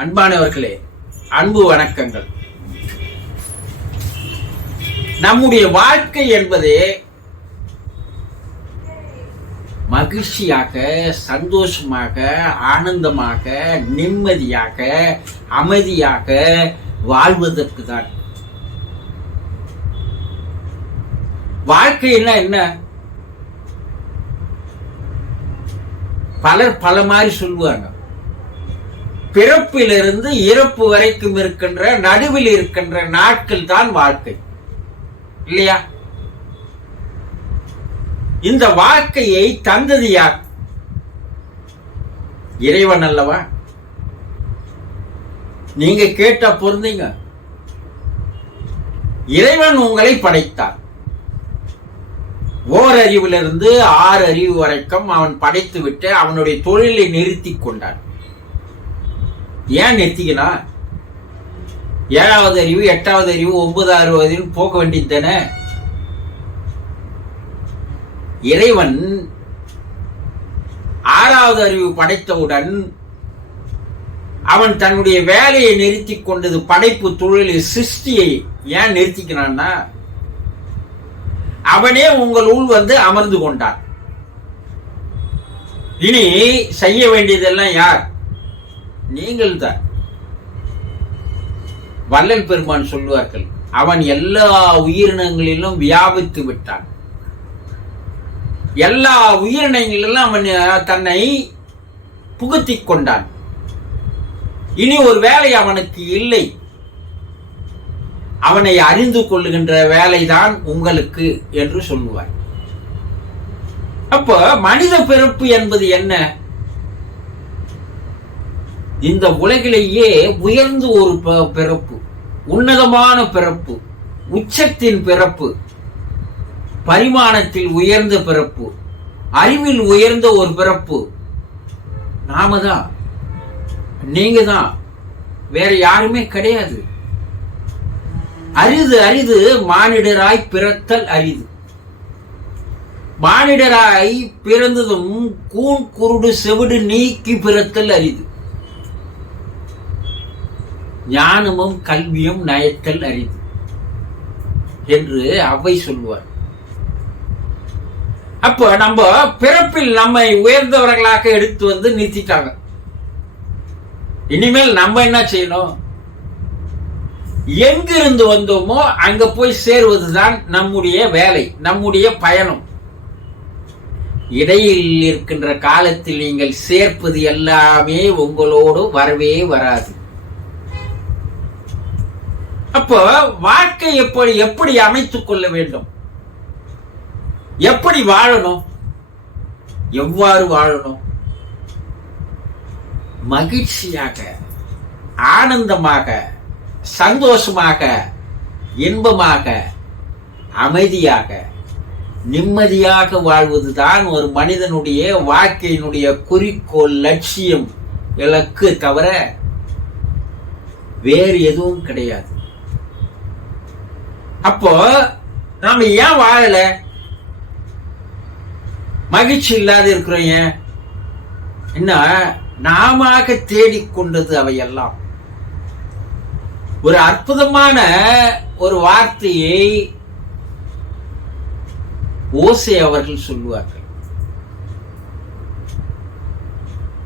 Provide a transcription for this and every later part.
அன்பானவர்களே அன்பு வணக்கங்கள். நம்முடைய வாழ்க்கை என்பது மகிழ்ச்சியாக சந்தோஷமாக ஆனந்தமாக நிம்மதியாக அமைதியாக வாழ்வதற்கு தான். வாழ்க்கைன்னா என்ன? பலர் பல மாதிரி சொல்லுவாங்க. பிறப்பிலிருந்து இறப்பு வரைக்கும் இருக்கின்ற நடுவில் இருக்கின்ற நாட்கள் தான் வாழ்க்கை. இல்லையா? இந்த வாழ்க்கையை தந்தது யார்? இறைவன் அல்லவா? நீங்க கேட்ட பொருந்தீங்க. இறைவன் உங்களை படைத்தார். ஓரறிவிலிருந்து ஆறு அறிவு வரைக்கும் அவன் படைத்து விட்டு அவனுடைய தொழிலை நிறுத்தி கொண்டான். ஏன் நிறுத்திக்கலாம் ஏழாவது அறிவு எட்டாவது அறிவு ஒன்பதாவது அறிவு போக வேண்டியது தானே? இறைவன் ஆறாவது அறிவு படைத்தவுடன் அவன் தன்னுடைய வேலையை நிறுத்தி கொண்டது படைப்பு தொழிலை சிருஷ்டியை ஏன் நிறுத்திக்கிறான்னா அவனே உங்கள் உள் வந்து அமர்ந்து கொண்டான். இனி செய்ய வேண்டியதெல்லாம் யார்? நீங்கள் தான் வள்ளல் பெருமான் சொல்லுவார்கள் அவன் எல்லா உயிரினங்களிலும் வியாபித்து விட்டான். எல்லா உயிரினங்களிலும் அவன் தன்னை புகுத்தி கொண்டான். இனி ஒரு வேலை அவனுக்கு இல்லை. அவனை அறிந்து கொள்ளுகின்ற வேலைதான் உங்களுக்கு என்று சொல்லுவார். அப்போ மனித பிறப்பு என்பது என்ன? இந்த உலகிலேயே உயர்ந்து ஒரு ப- பிறப்பு உன்னதமான பிறப்பு உச்சத்தின் பிறப்பு பரிமாணத்தில் உயர்ந்த பிறப்பு அறிவில் உயர்ந்த ஒரு பிறப்பு நாம தான் நீங்க தான் வேற யாருமே கிடையாது. அரிது அரிது மானிடராய் பிறத்தல் அரிது. மானிடராய் பிறந்ததும் கூண் குருடு செவிடு நீக்கி பிறத்தல் அரிது. ஞானமும் கல்வியும் நயத்தல் அறிவு என்று அவை சொல்லுவார். அப்போ நம்ம பிறப்பில் நம்மை உயர்ந்தவர்களாக எடுத்து வந்து நிறுத்திட்டாங்க. இனிமேல் நம்ம என்ன செய்யணும்? எங்கிருந்து வந்தோமோ அங்க போய் சேருவதுதான் நம்முடைய வேலை நம்முடைய பயணம். இடையில் இருக்கின்ற காலத்தில் நீங்கள் சேர்ப்பது எல்லாமே உங்களோடு வரவே வராது. அப்போ வாழ்க்கை எப்படி எப்படி அமைத்துக் கொள்ள வேண்டும்? எப்படி வாழணும்? எவ்வாறு வாழணும்? மகிழ்ச்சியாக ஆனந்தமாக சந்தோஷமாக இன்பமாக அமைதியாக நிம்மதியாக வாழ்வதுதான் ஒரு மனிதனுடைய வாழ்க்கையினுடைய குறிக்கோள் லட்சியம் இலக்கு தவிர வேறு எதுவும் கிடையாது. அப்போ நாம ஏன் வாழல? மகிழ்ச்சி இல்லாத இருக்கிறோம் ஏன் என்ன? நாம தேடிக்கொண்டது அவையெல்லாம். ஒரு அற்புதமான ஒரு வார்த்தையை ஓசை அவர்கள் சொல்லுவார்கள்.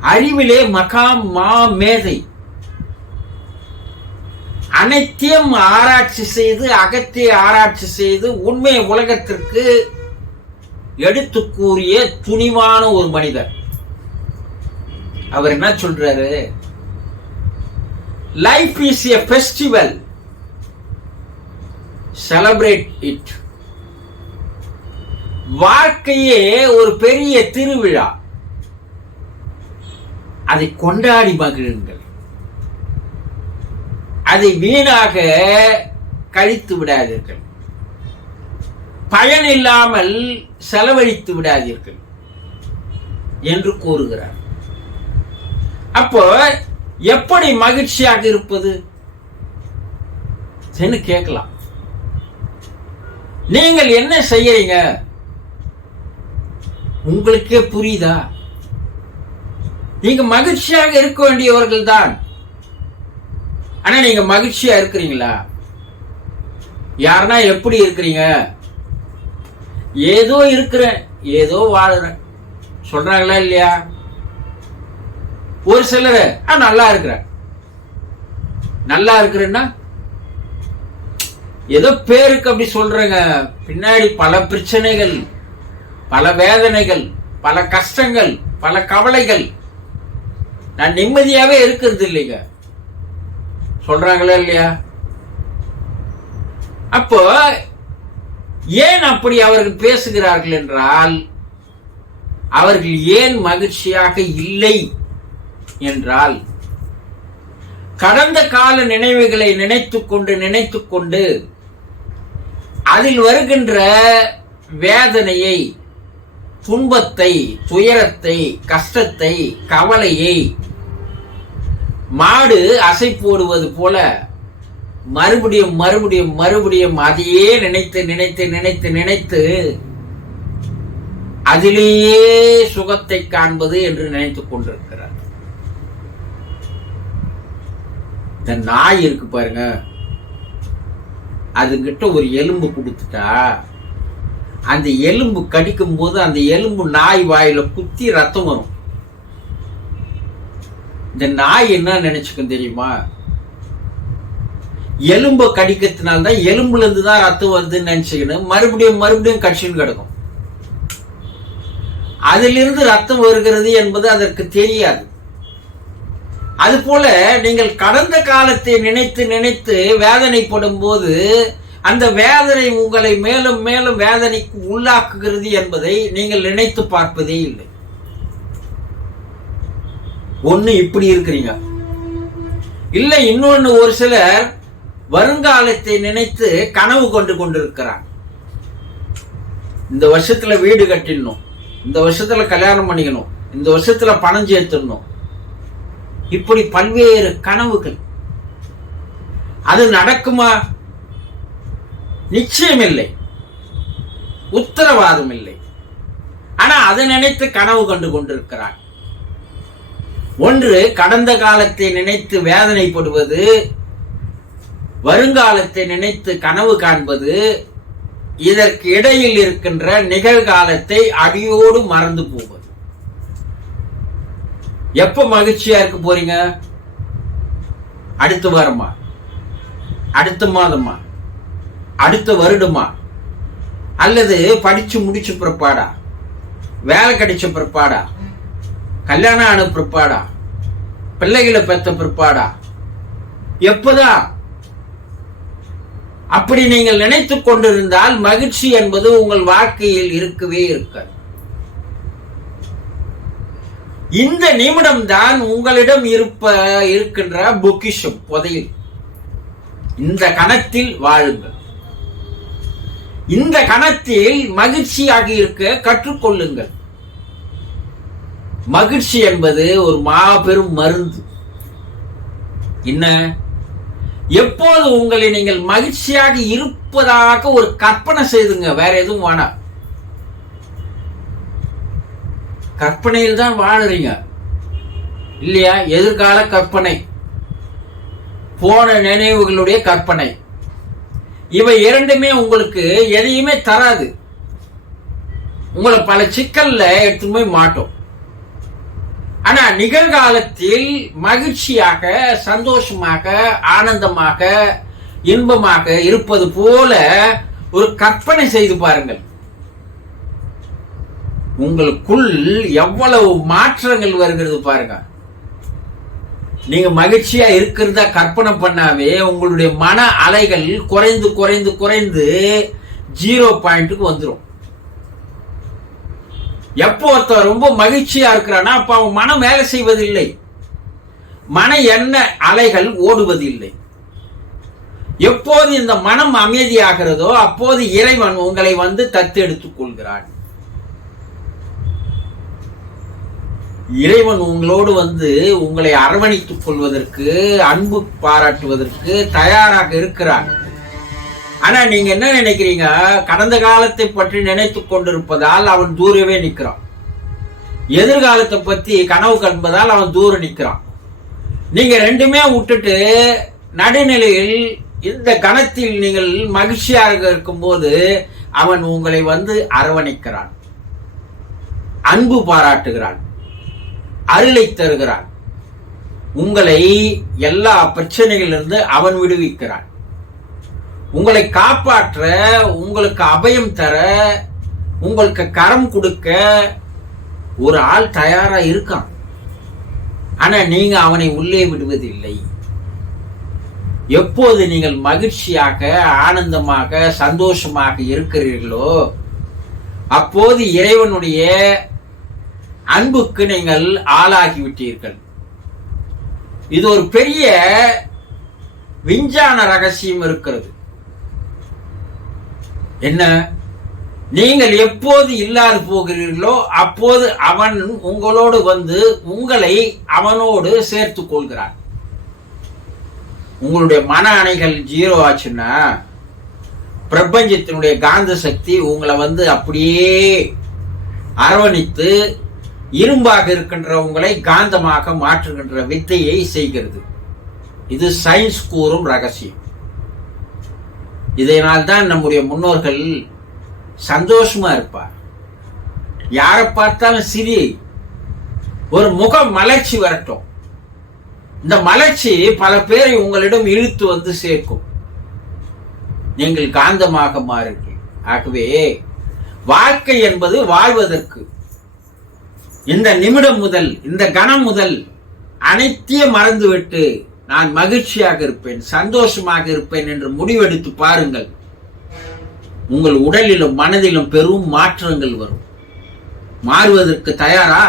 அறிவிலே மகா மா மேதை அனைத்தையும் ஆராய்ச்சி செய்து அகத்தை ஆராய்ச்சி செய்து உண்மை உலகத்திற்கு எடுத்து கூறிய துணிவான ஒரு மனிதர். அவர் என்ன சொல்றாரு? Life is a festival celebrate it வாழ்க்கையே ஒரு பெரிய திருவிழா. அதை கொண்டாடி மகிழுங்கள். அதை வீணாக கழித்து விடாதீர்கள். பயன் இல்லாமல் செலவழித்து விடாதீர்கள் என்று கூறுகிறார். அப்போ எப்படி மகிழ்ச்சியாக இருப்பது? என்று கேட்கலாம். நீங்கள் என்ன செய்யறீங்க? உங்களுக்கே புரியுதா? நீங்க மகிழ்ச்சியாக இருக்க வேண்டியவர்கள் தான் ஆனா நீங்க மகிழ்ச்சியா இருக்கிறீங்களா? யாருன்னா எப்படி இருக்கிறீங்க? ஏதோ இருக்கிறேன் ஏதோ வாழுறேன். சொல்றாங்களா இல்லையா? ஒரு சிலர் ஆ நல்லா இருக்கிறேன். நல்லா இருக்கிறேன்னா ஏதோ பேருக்கு அப்படி சொல்றேங்க. பின்னாடி பல பிரச்சனைகள் பல வேதனைகள் பல கஷ்டங்கள் பல கவலைகள். நான் நிம்மதியாவே இருக்கிறது இல்லைங்க. சொல்றாங்களா இல்லையா? அப்போ ஏன் அப்படி அவர்கள் பேசுகிறார்கள் என்றால் அவர்கள் ஏன் மகிழ்ச்சியாக இல்லை என்றால் கடந்த கால நினைவுகளை நினைத்து கொண்டு நினைத்து கொண்டு அதில் வருகின்ற வேதனையை துன்பத்தை துயரத்தை கஷ்டத்தை கவலையை மாடு அசை போடுவது போல மறுபடியும் மறுபடியும் மறுபடியும் அதையே நினைத்து நினைத்து நினைத்து நினைத்து அதிலேயே சுகத்தை காண்பது என்று நினைத்துக் கொண்டிருக்கிறார். இந்த நாய் இருக்கு பாருங்க. அதுகிட்ட ஒரு எலும்பு கொடுத்துட்டா அந்த எலும்பு கடிக்கும் போது அந்த எலும்பு நாய் வாயில குத்தி ரத்தம் வரும். இந்த நாய் என்ன நினைச்சுக்கும் தெரியுமா? எலும்பை கடிக்கிறதுனால தான் எலும்புல இருந்து தான் ரத்தம் வருதுன்னு நினைச்சுக்கணும் மறுபடியும் மறுபடியும் கட்சின்னு கிடக்கும். அதிலிருந்து ரத்தம் வருகிறது என்பது அதற்கு தெரியாது. அதுபோல நீங்கள் கடந்த காலத்தை நினைத்து நினைத்து வேதனைப்படும் போது அந்த வேதனை உங்களை மேலும் மேலும் வேதனைக்கு உள்ளாக்குகிறது என்பதை நீங்கள் நினைத்து பார்ப்பதே இல்லை. ஒண்ணு இப்படி இருக்கிறீங்க. இல்ல இன்னொன்னு ஒரு சிலர் வருங்காலத்தை நினைத்து கனவு கொண்டு கொண்டிருக்கிறார். இந்த வருஷத்துல வீடு கட்டிடணும் இந்த வருஷத்துல கல்யாணம் பண்ணிக்கணும் இந்த வருஷத்துல பணம் சேர்த்துடணும். இப்படி பல்வேறு கனவுகள். அது நடக்குமா? நிச்சயம் இல்லை உத்தரவாதம் இல்லை. ஆனா அதை நினைத்து கனவு கண்டு கொண்டிருக்கிறார். ஒன்று கடந்த காலத்தை நினைத்து வேதனைப்படுவது வருங்காலத்தை நினைத்து கனவு காண்பது இதற்கு இடையில் இருக்கின்ற நிகழ்காலத்தை அடியோடு மறந்து போவது. எப்ப மகிழ்ச்சியா இருக்க போறீங்க? அடுத்த வாரமா? அடுத்த மாதமா? அடுத்த வருடமா? அல்லது படிச்சு முடிச்ச பிற்பாடா? வேலை கிடைச்ச பிற்பாடா? கல்யாணம் ஆன பிற்பாடா? பிள்ளைகளை பெத்த பிற்பாடா? எப்பதா? அப்படி நீங்கள் நினைத்துக் கொண்டிருந்தால் மகிழ்ச்சி என்பது உங்கள் வாழ்க்கையில் இருக்கவே இருக்காது. இந்த நிமிடம் தான் உங்களிடம் இருப்ப இருக்கின்ற பொக்கிஷம் புதையில். இந்த கணத்தில் வாழுங்கள். இந்த கணத்தில் மகிழ்ச்சியாக இருக்க கற்றுக்கொள்ளுங்கள். மகிழ்ச்சி என்பது ஒரு மாபெரும் மருந்து. என்ன? எப்போது உங்களை நீங்கள் மகிழ்ச்சியாக இருப்பதாக ஒரு கற்பனை செய்துங்க வேற எதுவும் வேணாம் கற்பனையில் தான் வாழுறீங்க. இல்லையா? எதிர்கால கற்பனை. போன நினைவுகளுடைய கற்பனை. இவை இரண்டுமே உங்களுக்கு எதையுமே தராது. உங்களை பல சிக்கல்ல எடுத்து போய் மாட்டோம். ஆனா நிகழ்காலத்தில் மகிழ்ச்சியாக சந்தோஷமாக ஆனந்தமாக இன்பமாக இருப்பது போல ஒரு கற்பனை செய்து பாருங்கள். உங்களுக்குள் எவ்வளவு மாற்றங்கள் வருகிறது பாருங்க. நீங்க மகிழ்ச்சியா இருக்கிறதா கற்பனை பண்ணாவே உங்களுடைய மன அலைகள் குறைந்து குறைந்து குறைந்து ஜீரோ பாயிண்ட்டுக்கு வந்துடும் எப்போ ஒருத்தர் ரொம்ப மகிழ்ச்சியா இருக்கிறானா அப்ப அவன் மனம் வேலை செய்வதில்லை. மன எண்ண அலைகள் ஓடுவதில்லை. எப்போது இந்த மனம் அமைதியாகிறதோ அப்போது இறைவன் உங்களை வந்து தத்தெடுத்துக் கொள்கிறான். இறைவன் உங்களோடு வந்து உங்களை அரவணைத்துக் கொள்வதற்கு அன்பு பாராட்டுவதற்கு தயாராக இருக்கிறான். ஆனா நீங்க என்ன நினைக்கிறீங்க? கடந்த காலத்தை பற்றி நினைத்து கொண்டிருப்பதால் அவன் தூரவே நிற்கிறான். எதிர்காலத்தை பத்தி கனவு கண்பதால் அவன் தூரம் நிற்கிறான். நீங்க ரெண்டுமே விட்டுட்டு நடுநிலையில் இந்த கணத்தில் நீங்கள் மகிழ்ச்சியாக இருக்கும்போது அவன் உங்களை வந்து அரவணைக்கிறான். அன்பு பாராட்டுகிறான். அருளை தருகிறான். உங்களை எல்லா பிரச்சனைகளிலிருந்து அவன் விடுவிக்கிறான். உங்களை காப்பாற்ற உங்களுக்கு அபயம் தர உங்களுக்கு கரம் கொடுக்க ஒரு ஆள் தயாரா இருக்கான். ஆனா நீங்க அவனை உள்ளே விடுவதில்லை. எப்போது நீங்கள் மகிழ்ச்சியாக ஆனந்தமாக சந்தோஷமாக இருக்கிறீர்களோ அப்போது இறைவனுடைய அன்புக்கு நீங்கள் ஆளாகிவிட்டீர்கள். இது ஒரு பெரிய விஞ்ஞான ரகசியம் இருக்கிறது. என்ன? நீங்கள் எப்போது இல்லாது போகிறீர்களோ அப்போது அவன் உங்களோடு வந்து உங்களை அவனோடு சேர்த்துக் கொள்கிறான். உங்களுடைய மன அணைகள் ஜீரோ ஆச்சுன்னா பிரபஞ்சத்தினுடைய காந்த சக்தி உங்களை வந்து அப்படியே அரவணித்து இரும்பாக இருக்கின்ற உங்களை காந்தமாக மாற்றுகின்ற வித்தையை செய்கிறது. இது சயின்ஸ் கூறும் ரகசியம். இதனால் தான் நம்முடைய முன்னோர்கள் சந்தோஷமா இருப்பார். யாரை பார்த்தாலும் சிரி. ஒரு முக மலர்ச்சி வரட்டும். இந்த மலர்ச்சி பல பேரை உங்களிடம் இழுத்து வந்து சேர்க்கும். நீங்கள் காந்தமாக மாறுங்கள் ஆகவே வாழ்க்கை என்பது வாழ்வதற்கு. இந்த நிமிடம் முதல் இந்த கணம் முதல் அனைத்தையும் மறந்துவிட்டு நான் மகிழ்ச்சியாக இருப்பேன் சந்தோஷமாக இருப்பேன் என்று முடிவெடுத்து பாருங்கள். உங்கள் உடலிலும் மனதிலும் பெரும் மாற்றங்கள் வரும். மாறுவதற்கு தயாரா?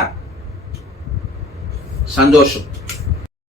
சந்தோஷம்.